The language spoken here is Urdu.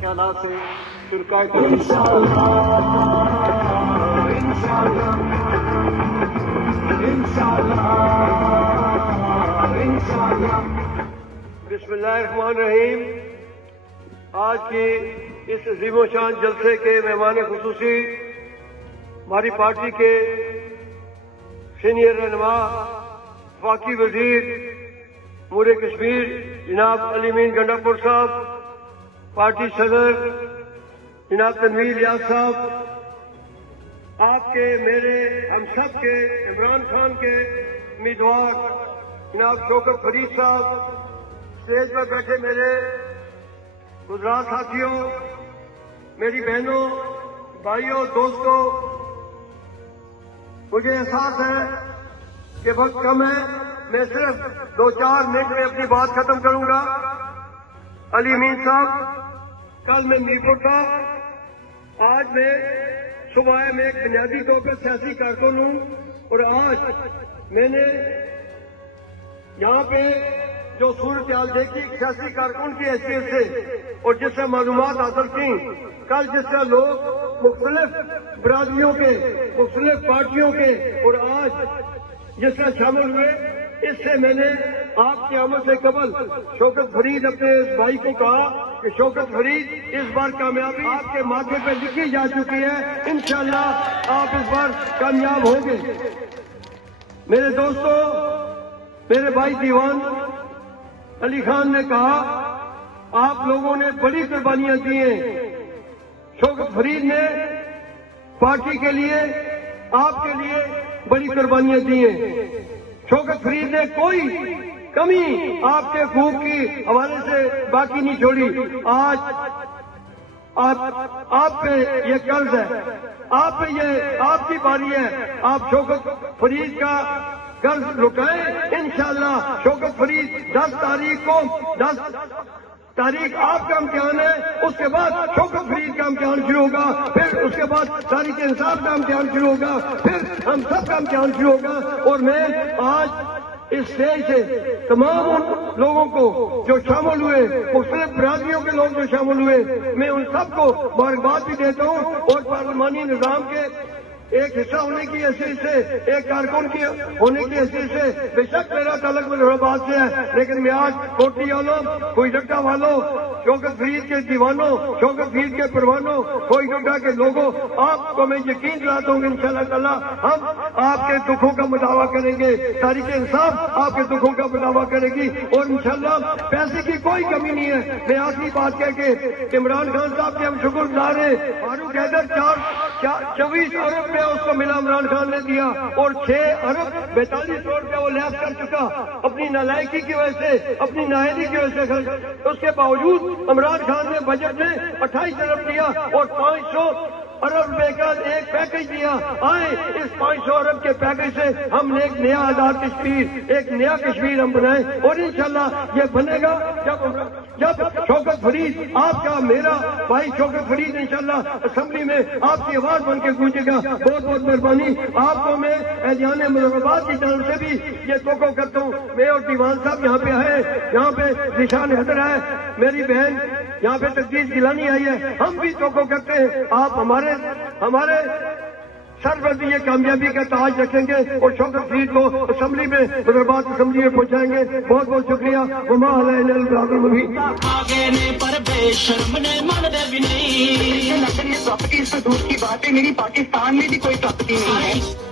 خیالات سے شرکائے بسم اللہ الرحمن الرحیم. آج کی اس عظیم و شان جلسے کے مہمان خصوصی ہماری پارٹی کے سینئر رہنما وفاقی وزیر امور کشمیر جناب علی امین گنڈا پور صاحب، پارٹی صدر جناب تنویر ریاض صاحب، آپ کے میرے ہم سب کے عمران خان کے امیدوار جناب شوکت فرید صاحب، اسٹیج پر بیٹھے میرے گجرات ساتھیوں، میری بہنوں، بھائیوں، دوستوں، مجھے احساس ہے کہ وقت کم ہے، میں صرف 2-4 منٹ میں اپنی بات ختم کروں گا. علی امین صاحب، کل میں میرپور تھا، آج میں صبح میں ایک بنیادی طور پر سیاسی کارکن ہوں، اور آج میں نے یہاں پہ جو صورتحال دیکھی سیاسی کارکن کی حیثیت سے اور جس سے معلومات حاصل کی، کل جس طرح لوگ مختلف برادریوں کے، مختلف پارٹیوں کے اور آج جس طرح شامل ہوئے، اس سے میں نے آپ کی آمد سے قبل شوکت فرید اپنے اس بھائی کو کہا کہ شوکت فرید، اس بار کامیابی آپ کے ماتھے پہ لکھی جا چکی ہے، انشاءاللہ آپ اس بار کامیاب ہوں گے. میرے دوستوں، میرے بھائی دیوان علی خان نے کہا آپ لوگوں نے بڑی قربانیاں دی ہیں. شوکت فرید نے پارٹی کے لیے، آپ کے لیے بڑی قربانیاں دی ہیں. شوکت فرید نے کوئی کمی آپ کے حقوق کی حوالے سے باقی نہیں چھوڑی. آج آپ پہ یہ قرض ہے، آپ پہ یہ آپ کی باری ہے، آپ شوکت فرید کا قرض رکائیں. انشاءاللہ شوکت فرید 10 تاریخ آپ کا امتحان ہے، اس کے بعد شوکت فرید کا امتحان شروع ہوگا، پھر اس کے بعد تاریخ انصاف کا امتحان شروع ہوگا، پھر ہم سب کا امتحان شروع ہوگا. اور میں آج اس اسٹیج سے تمام ان لوگوں کو جو شامل ہوئے، مختلف برادریوں کے لوگ جو شامل ہوئے، میں ان سب کو مبارکباد بھی دیتا ہوں. اور پارلیمانی نظام کے ایک حصہ ہونے کی حیثیت سے، ایک کارکن کی ہونے کی حیثیت سے بے شک میرا تعلق مظفرآباد سے ہے، لیکن میں آج کوٹی والوں، کوئی ڈگا والوں، شوکت فرید کے دیوانوں، شوکت فرید کے پروانوں، کوئی ڈگا کے لوگوں، آپ کو میں یقین دلاتا ہوں کہ انشاءاللہ تعالیٰ ہم آپ کے دکھوں کا مداوع کریں گے، تاریخ انصاف آپ کے دکھوں کا مداوع کرے گی، اور انشاءاللہ پیسے کی کوئی کمی نہیں ہے. میں آخری بات کہہ کے عمران خان صاحب کے ہم شکر گزار ہیں. فاروق حیدر 24 ارب اس کو ملا، عمران خان نے دیا، اور 6 ارب 42 کروڑ روپیہ وہ لیس کر چکا اپنی نالائکی کی وجہ سے، اپنی نااہلی کی وجہ سے. اس کے باوجود عمران خان نے بجٹ میں 28 ارب دیا اور 500 ارب روپے کا ایک پیکج دیا. آئے اس 500 ارب کے پیکج سے ہم نے ایک نیا آزاد کشمیر، ایک نیا کشمیر ہم بنائیں، اور انشاءاللہ یہ بنے گا جب شوکت فرید، آپ کا میرا بھائی شوکت فرید انشاءاللہ اسمبلی میں آپ کی آواز بن کے گونجے گا. بہت بہت مہربانی. آپ کو میں اہلیان مظفرآباد کی جانب سے بھی یہ توقع کرتا ہوں. میں اور دیوان صاحب یہاں پہ آئے، یہاں پہ ذیشان حیدر ہے، میری بہن یہاں پہ تقدیس گیلانی آئی ہے. ہم بھی توقع کرتے ہیں آپ ہمارے سر پر بھی یہ کامیابی کا تاج رکھیں گے اور شوکت فرید کو اسمبلی میں، مظفرآباد اسمبلی میں پہنچائیں گے. بہت بہت شکریہ. وما علینا البلاغ المبین. پراپرٹی سے دور کی بات ہے، میری پاکستان میں بھی کوئی پراپرٹی نہیں ہے.